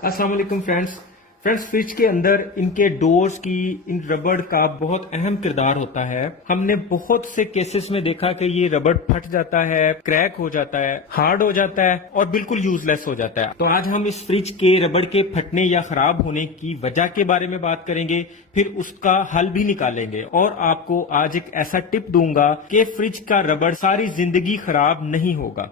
अस्सलाम वालेकुम friends fridge के अंदर इनके डोर्स की इन रबड़ का बहुत अहम किरदार होता है। हमने बहुत से केसेस में देखा कि ये रबड़ फट जाता है, क्रैक हो जाता है, हार्ड हो जाता है और बिल्कुल यूजलेस हो जाता है। तो आज हम इस फ्रिज के रबड़ के फटने या खराब होने की वजह के बारे में बात करेंगे, फिर उसका हल भी निकालेंगे और आपको आज एक ऐसा टिप दूंगा कि फ्रिज का रबड़ सारी जिंदगी खराब नहीं होगा।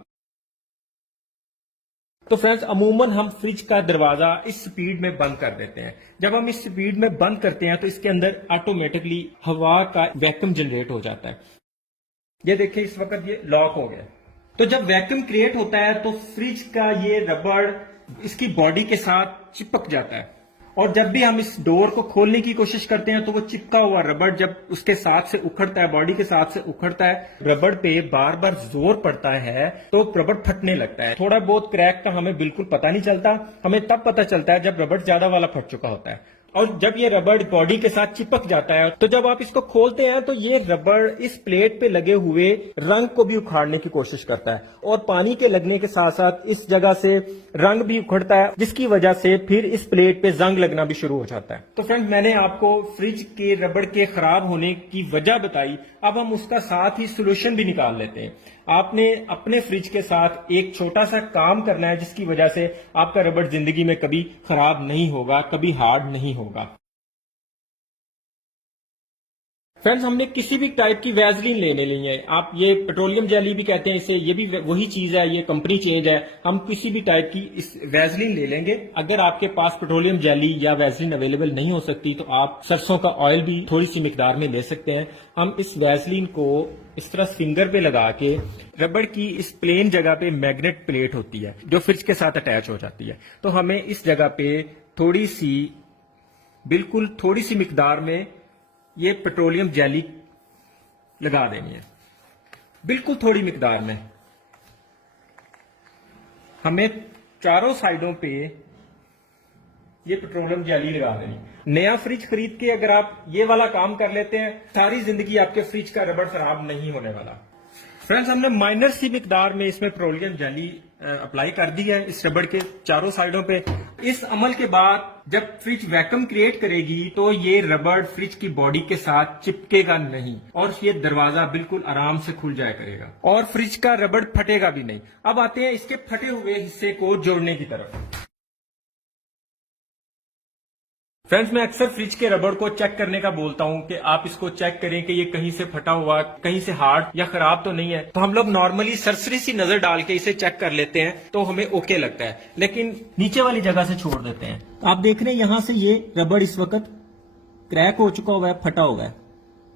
तो फ्रेंड्स अमूमन हम फ्रिज का दरवाजा इस स्पीड में बंद कर देते हैं। जब हम इस स्पीड में बंद करते हैं तो इसके अंदर ऑटोमेटिकली हवा का वैक्यूम जनरेट हो जाता है। ये देखिए इस वक्त ये लॉक हो गया। तो जब वैक्यूम क्रिएट होता है तो फ्रिज का ये रबड़ इसकी बॉडी के साथ चिपक जाता है और जब भी हम इस डोर को खोलने की कोशिश करते हैं तो वो चिपका हुआ रबड़ जब उसके साथ से उखड़ता है, बॉडी के साथ से उखड़ता है, रबड़ पे बार बार जोर पड़ता है तो रबड़ फटने लगता है। थोड़ा बहुत क्रैक का हमें बिल्कुल पता नहीं चलता, हमें तब पता चलता है जब रबड़ ज्यादा वाला फट चुका होता है। और जब ये रबड़ बॉडी के साथ चिपक जाता है तो जब आप इसको खोलते हैं तो ये रबड़ इस प्लेट पे लगे हुए रंग को भी उखाड़ने की कोशिश करता है और पानी के लगने के साथ साथ इस जगह से रंग भी उखड़ता है, जिसकी वजह से फिर इस प्लेट पे जंग लगना भी शुरू हो जाता है। तो फ्रेंड मैंने आपको फ्रिज के रबड़ के खराब होने की वजह बताई, अब हम उसका साथ ही सोल्यूशन भी निकाल लेते हैं। आपने अपने फ्रिज के साथ एक छोटा सा काम करना है जिसकी वजह से आपका रबड़ जिंदगी में कभी खराब नहीं होगा, कभी हार्ड नहीं होगा। फ्रेंड्स हमने किसी भी टाइप की वैसलीन लेने ली है, आप ये पेट्रोलियम जेली भी कहते हैं इसे, ये भी वही चीज है, ये कंपनी चेंज है। हम किसी भी टाइप की इस वैसलीन ले लेंगे। अगर आपके पास पेट्रोलियम जेली या वैसलीन अवेलेबल नहीं हो सकती तो आप सरसों का ऑयल भी थोड़ी सी मिकदार में ले सकते हैं। हम इस वैसलीन को इस तरह फिंगर पे लगा के, रबड़ की इस प्लेन जगह पे मैग्नेट प्लेट होती है जो फ्रिज के साथ अटैच हो जाती है, तो हमें इस जगह पे बिल्कुल थोड़ी सी मिकदार में ये पेट्रोलियम जेली लगा देनी है, बिल्कुल थोड़ी मिकदार में। हमें चारों साइडों पे ये पेट्रोलियम जेली लगा देनी। नया फ्रिज खरीद के अगर आप ये वाला काम कर लेते हैं, सारी जिंदगी आपके फ्रिज का रबड़ खराब नहीं होने वाला। फ्रेंड्स हमने माइनर सी मिकदार में इसमें पेट्रोलियम जेली अप्लाई कर दी है इस रबड़ के चारों साइडों पे। इस अमल के बाद जब फ्रिज वैक्यूम क्रिएट करेगी तो ये रबड़ फ्रिज की बॉडी के साथ चिपकेगा नहीं और ये दरवाजा बिल्कुल आराम से खुल जाया करेगा और फ्रिज का रबड़ फटेगा भी नहीं। अब आते हैं इसके फटे हुए हिस्से को जोड़ने की तरफ। फ्रेंड्स मैं अक्सर फ्रिज के रबड़ को चेक करने का बोलता हूं कि आप इसको चेक करें कि ये कहीं से फटा हुआ, कहीं से हार्ड या खराब तो नहीं है। तो हम लोग नॉर्मली सरसरी सी नजर डाल के इसे चेक कर लेते हैं तो हमें ओके लगता है, लेकिन नीचे वाली जगह से छोड़ देते हैं। आप देख रहे हैं यहां से ये रबड़ इस वक्त क्रैक हो चुका हुआ है, फटा हुआ है।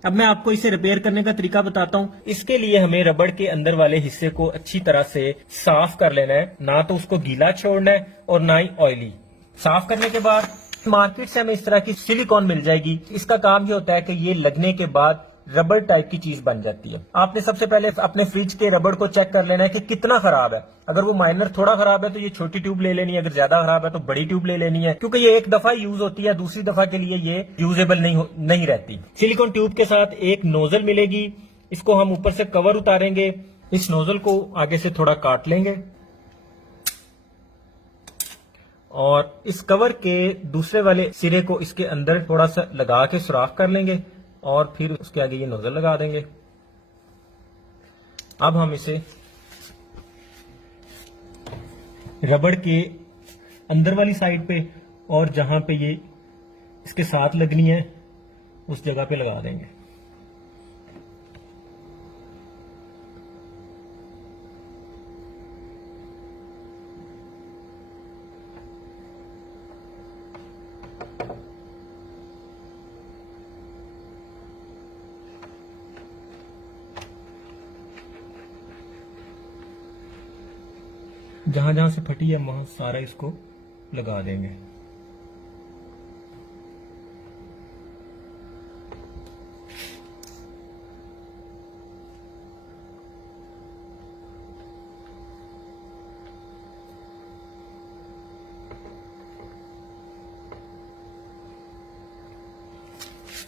अब मैं आपको इसे रिपेयर करने का तरीका बताता हूं। इसके लिए हमें रबड़ के अंदर वाले हिस्से को अच्छी तरह से साफ कर लेना है, ना तो उसको गीला छोड़ना है और ना ही ऑयली। साफ करने के बाद मार्केट से हमें इस तरह की सिलिकॉन मिल जाएगी। इसका काम ये होता है कि ये लगने के बाद रबड़ टाइप की चीज बन जाती है। आपने सबसे पहले अपने फ्रिज के रबड़ को चेक कर लेना है कि कितना खराब है। अगर वो माइनर थोड़ा खराब है तो ये छोटी ट्यूब ले लेनी है, अगर ज्यादा खराब है तो बड़ी ट्यूब ले लेनी है, क्योंकि ये एक दफा यूज होती है, दूसरी दफा के लिए ये यूजेबल नहीं रहती। सिलिकॉन ट्यूब के साथ एक नोजल मिलेगी, इसको हम ऊपर से कवर उतारेंगे, इस नोजल को आगे से थोड़ा काट लेंगे और इस कवर के दूसरे वाले सिरे को इसके अंदर थोड़ा सा लगा के सुराख कर लेंगे और फिर उसके आगे ये नोजल लगा देंगे। अब हम इसे रबड़ के अंदर वाली साइड पे और जहां पे ये इसके साथ लगनी है उस जगह पे लगा देंगे। जहां जहां से फटी है वहां सारा इसको लगा देंगे।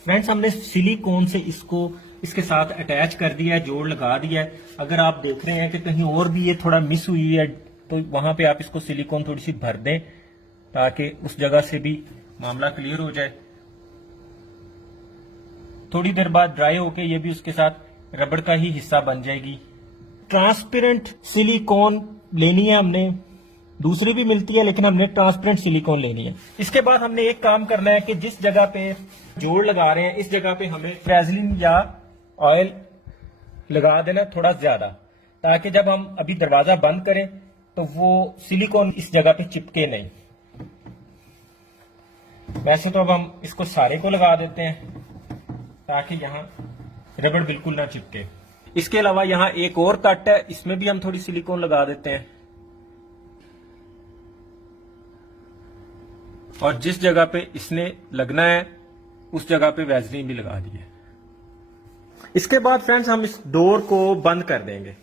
फ्रेंड्स हमने सिलिकॉन से इसको इसके साथ अटैच कर दिया है, जोड़ लगा दिया है। अगर आप देख रहे हैं कि कहीं और भी ये थोड़ा मिस हुई है तो वहां पे आप इसको सिलिकॉन थोड़ी सी भर दें ताकि उस जगह से भी मामला क्लियर हो जाए। थोड़ी देर बाद ड्राई होके ये भी उसके साथ रबड़ का ही हिस्सा बन जाएगी। ट्रांसपेरेंट सिलिकॉन लेनी है हमने, दूसरी भी मिलती है लेकिन हमने ट्रांसपेरेंट सिलिकॉन लेनी है। इसके बाद हमने एक काम करना है कि जिस जगह पे जोड़ लगा रहे हैं इस जगह पे हमें वैसलीन या ऑयल लगा देना थोड़ा ज्यादा, ताकि जब हम अभी दरवाजा बंद करें तो वो सिलिकॉन इस जगह पे चिपके नहीं। वैसे तो अब हम इसको सारे को लगा देते हैं ताकि यहां रबड़ बिल्कुल ना चिपके। इसके अलावा यहां एक और कट है, इसमें भी हम थोड़ी सिलिकॉन लगा देते हैं और जिस जगह पे इसने लगना है उस जगह पे वैसलीन भी लगा दी है। इसके बाद फ्रेंड्स हम इस डोर को बंद कर देंगे।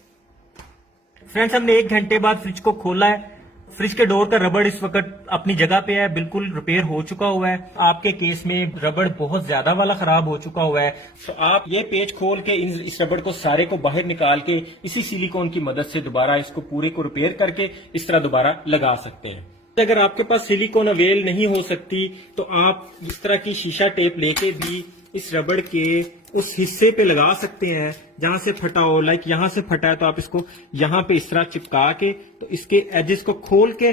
फ्रेंड्स हमने 1 घंटे बाद फ्रिज को खोला है। फ्रिज के डोर का रबड़ इस वक्त अपनी जगह पे है, बिल्कुल रिपेयर हो चुका हुआ है। आपके केस में रबड़ बहुत ज्यादा वाला खराब हो चुका हुआ है, तो आप ये पेज खोल के इस रबड़ को सारे को बाहर निकाल के इसी सिलिकॉन की मदद से दोबारा इसको पूरे को रिपेयर करके इस तरह दोबारा लगा सकते हैं। अगर आपके पास सिलिकॉन अवेल नहीं हो सकती तो आप इस तरह की शीशा टेप लेके भी इस रबड़ के उस हिस्से पे लगा सकते हैं जहां से फटा हो। लाइक यहां से फटा है तो आप इसको यहां पे इस तरह चिपका के तो इसके एजेस को खोल के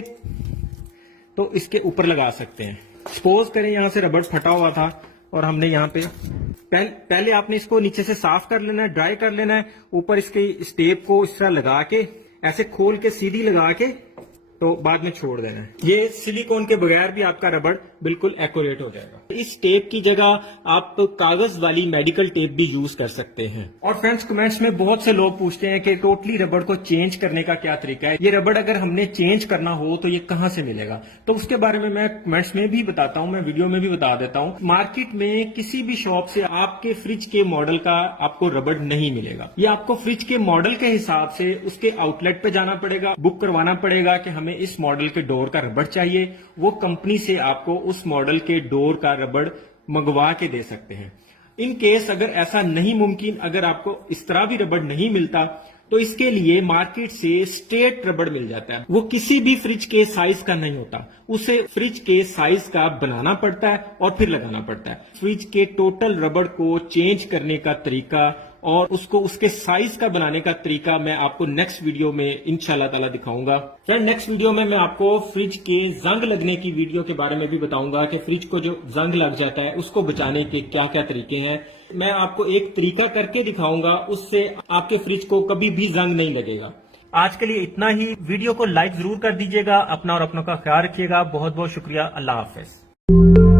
तो इसके ऊपर लगा सकते हैं। सपोज करें यहां से रबड़ फटा हुआ था और हमने यहां पे पहले आपने इसको नीचे से साफ कर लेना है, ड्राई कर लेना है, ऊपर इसके इस टेप को इस तरह लगा के ऐसे खोल के सीधी लगा के तो बाद में छोड़ देना है। ये सिलिकॉन के बगैर भी आपका रबड़ बिल्कुल एक्यूरेट हो जाएगा। इस टेप की जगह आप कागज वाली मेडिकल टेप भी यूज कर सकते हैं। और फ्रेंड्स कमेंट्स में बहुत से लोग पूछते हैं कि टोटली रबड़ को चेंज करने का क्या तरीका है, ये रबड़ अगर हमने चेंज करना हो तो ये कहां से मिलेगा। तो उसके बारे में मैं कमेंट्स में भी बताता हूं, मैं वीडियो में भी बता देता हूं। मार्केट में किसी भी शॉप से आपके फ्रिज के मॉडल का आपको रबड़ नहीं मिलेगा। ये आपको फ्रिज के मॉडल के हिसाब से उसके आउटलेट पे जाना पड़ेगा, बुक करवाना पड़ेगा कि हमें इस मॉडल के डोर का रबड़ चाहिए। वो कंपनी से आपको उस मॉडल के डोर का रबड़ मंगवा के दे सकते हैं। इन केस अगर ऐसा नहीं मुमकिन, अगर आपको इस तरह भी रबड़ नहीं मिलता तो इसके लिए मार्केट से स्ट्रेट रबड़ मिल जाता है। वो किसी भी फ्रिज के साइज का नहीं होता, उसे फ्रिज के साइज का बनाना पड़ता है और फिर लगाना पड़ता है। फ्रिज के टोटल रबड़ को चेंज करने का तरीका और उसको उसके साइज का बनाने का तरीका मैं आपको नेक्स्ट वीडियो में इंशाल्लाह ताला दिखाऊंगा। फ्रेंड नेक्स्ट वीडियो में मैं आपको फ्रिज के जंग लगने की वीडियो के बारे में भी बताऊंगा कि फ्रिज को जो जंग लग जाता है उसको बचाने के क्या क्या तरीके हैं। मैं आपको एक तरीका करके दिखाऊंगा, उससे आपके फ्रिज को कभी भी जंग नहीं लगेगा। आज के लिए इतना ही। वीडियो को लाइक जरूर कर दीजिएगा। अपना और अपनों का ख्याल रखिएगा। बहुत बहुत शुक्रिया। अल्लाह हाफिज।